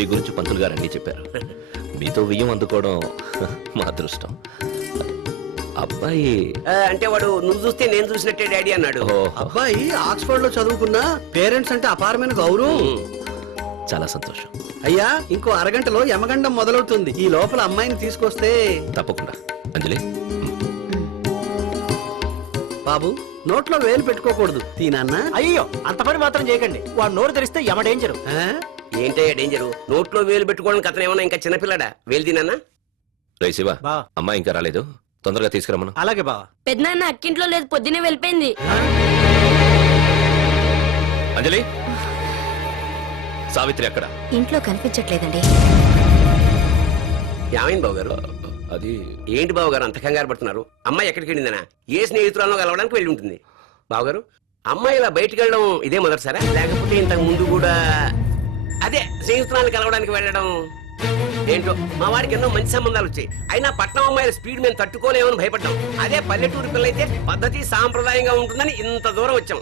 మీ గురించి పంతులు గారు అన్నీ చెప్పారు. మీతో వియ్యం అందుకోవడం మా అదృష్టం. అబ్బాయి అంటే వాడు నువ్వు చూస్తే నేను చూసినట్టే డాడీ అన్నాడు. అబ్బాయి ఆక్స్ఫర్డ్ లో చదువుకున్నా పేరెంట్స్ అంటే అపారమైన గౌరవం. చాలా సంతోషం. అయ్యా ఇంకో అరగంటలో యమగండం మొదలవుతుంది. ఈ లోపల అమ్మాయిని తీసుకొస్తే. తప్పకుండా. అంజలి బాబు నోట్లో వేలు పెట్టుకోకూడదు. తీనాన్న. అయ్యో అంత పని మాత్రం చేయకండి. వాడు నోరు తెరిస్తే యమ డేంజరు. ఏంటయ్యా డేంజరు? నోట్లో వేలు పెట్టుకోవడానికి అతను ఏమన్నా ఇంకా చిన్నపిల్లడా? వేలు తినన్నా? రే శివ, బా. అమ్మాయి ఇంకా రాలేదు, తొందరగా తీసుకురమ్మను. అలాగే బావా. పెద్దనాన్న అక్కింట్లో లేదు, పొద్దునే వెళ్ళిపోయింది. అంజలి, సావిత్రి అక్కడ ఇంట్లో కనిపించట్లేదండి. ఏమైంది బాబు గారు? అది ఏంటి బాబు గారు అంత కంగారు పడుతున్నారు? అమ్మాయి ఎక్కడికి వెళ్ళిందనా? ఏ స్నేహితురాలను కలవడానికి వెళ్ళి ఉంటుంది. బావగారు, అమ్మాయి ఇలా బయటికి వెళ్ళడం ఇదే మొదటిసారా, లేకపోతే ఇంతకు ముందు కూడా అదే స్నేహితురాలను కలవడానికి వెళ్ళడం? ఏంటో మా వాడికి ఎన్నో మంచి సంబంధాలు వచ్చాయి. అయినా పట్నం అమ్మాయిల స్పీడ్ మేము తట్టుకోలేమని భయపడ్డాం. అదే పల్లెటూరు పిల్లయితే పద్ధతి సాంప్రదాయంగా ఉంటుందని ఇంత దూరం వచ్చాం.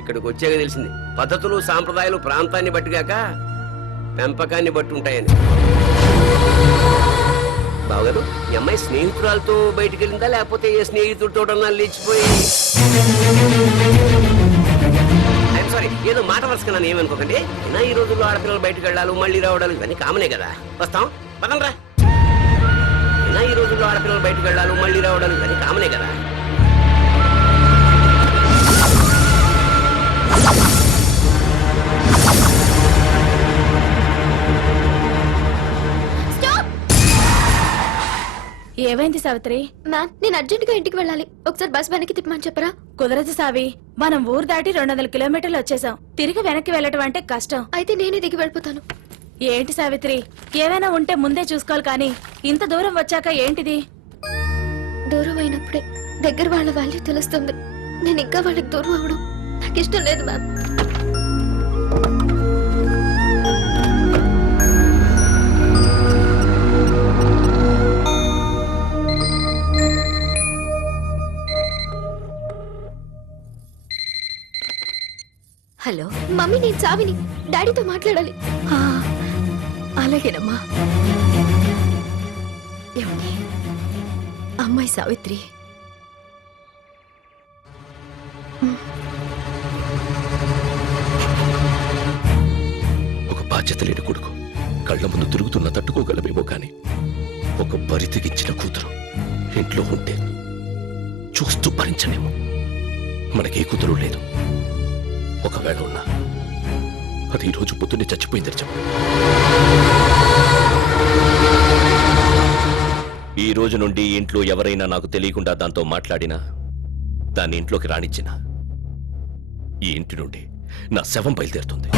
ఇక్కడికి వచ్చాక తెలిసింది పద్ధతులు సాంప్రదాయాలు ప్రాంతాన్ని బట్టిగాక పెంపకాన్ని బట్టి ఉంటాయని. బావగారు, ఈ అమ్మాయి స్నేహితురాలతో బయటికి వెళ్ళిందా, లేకపోతే ఏ స్నేహితుడితోటన్నా లేచిపోయి? ఐఎమ్ సారీ, ఏదో మాట వరుసకున్నాను, ఏమనుకోకండి. అయినా ఈ రోజుల్లో ఆడపిల్లలు బయటకు వెళ్ళాలి, మళ్ళీ రావడాలు ఇవన్నీ కామనే కదా. వస్తాం, పదండ్రా. అయినా ఈ రోజుల్లో ఆడపిల్లలు బయటకు వెళ్ళాలి, మళ్ళీ రావడాలు ఇవన్నీ కామనే కదా. ఏమైంది సావిత్రి? మ్యామ్, నేను అర్జెంట్ గా ఇంటికి వెళ్ళాలి. ఒకసారి బస్ వెనక్కి తిప్పమని చెప్పరా? కుదరదు సావి, మనం ఊరు దాటి 200 కిలోమీటర్లు వచ్చేసాం. తిరిగి వెనక్కి వెళ్ళటం అంటే కష్టం. అయితే నేనే దిగి వెళ్ళిపోతాను. ఏంటి సావిత్రి, ఏమైనా ఉంటే ముందే చూసుకోవాలి కానీ ఇంత దూరం వచ్చాక ఏంటిది? దూరం అయినప్పుడే దగ్గర వాళ్ళ వాల్యూ తెలుస్తుంది. నేను ఇంకా వాళ్ళకి దూరం అవడం నాకు ఇష్టం లేదు మ్యామ్. హలో మమ్మీ, నేను చావిని డాడీతో మాట్లాడాలి. అలాగేనమ్మా. ఏమండి, అమ్మాయి సావిత్రి ఒక బాధ్యత లేని కొడుకు కళ్ళ ముందు తిరుగుతున్న తట్టుకోగలమేమో కానీ ఒక బరి తెగించిన కూతురు ఇంట్లో ఉంటే చూస్తూ భరించలేము. మనకే కూతురు లేదు. ఒకవేళ ఉన్నా అది ఈరోజు పొద్దున్నే చచ్చిపోయింది. ఈ రోజు నుండి ఇంట్లో ఎవరైనా నాకు తెలియకుండా దాంతో మాట్లాడినా, దాన్ని ఇంట్లోకి రానిచ్చినా ఈ ఇంటి నుండి నా శవం బయలుదేరుతుంది.